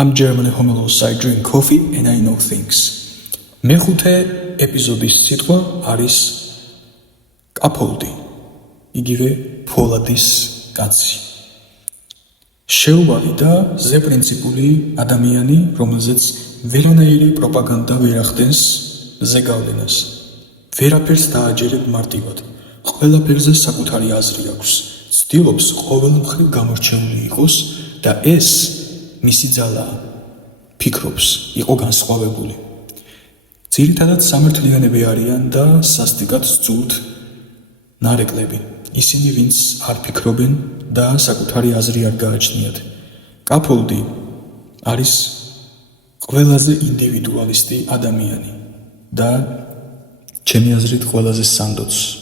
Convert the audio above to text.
I'm German homelos, I drink coffee and I know things. მეხუთე ეპიზოდის სიტყვა არის კაპოლდი, იგივე ფოლადის კაცი. შეუვალი და ზეპრინციპული ადამიანი, რომელზეც ვერანაირი პროპაგანდა ვერ ახდენს ზეგავლენას. ვერაფერს დააჯერებ მარტივად, ყველაფერზე საკუთარი აზრი აქვს, ცდილობს ყოველ მხრივ გამორჩეული იყოს და ეს მისი ძალა, ფიქრობს, იყო განსხვავებული. ძირითადად სამართლიანები არიან და სასტიკად სძულთ ნარეკლები. ისინი, ვინც არ ფიქრობენ და საკუთარი აზრი არ გააჩნიათ. კაპოლდი არის ყველაზე ინდივიდუალისტი ადამიანი და ჩემი აზრით ყველაზე სანდოც.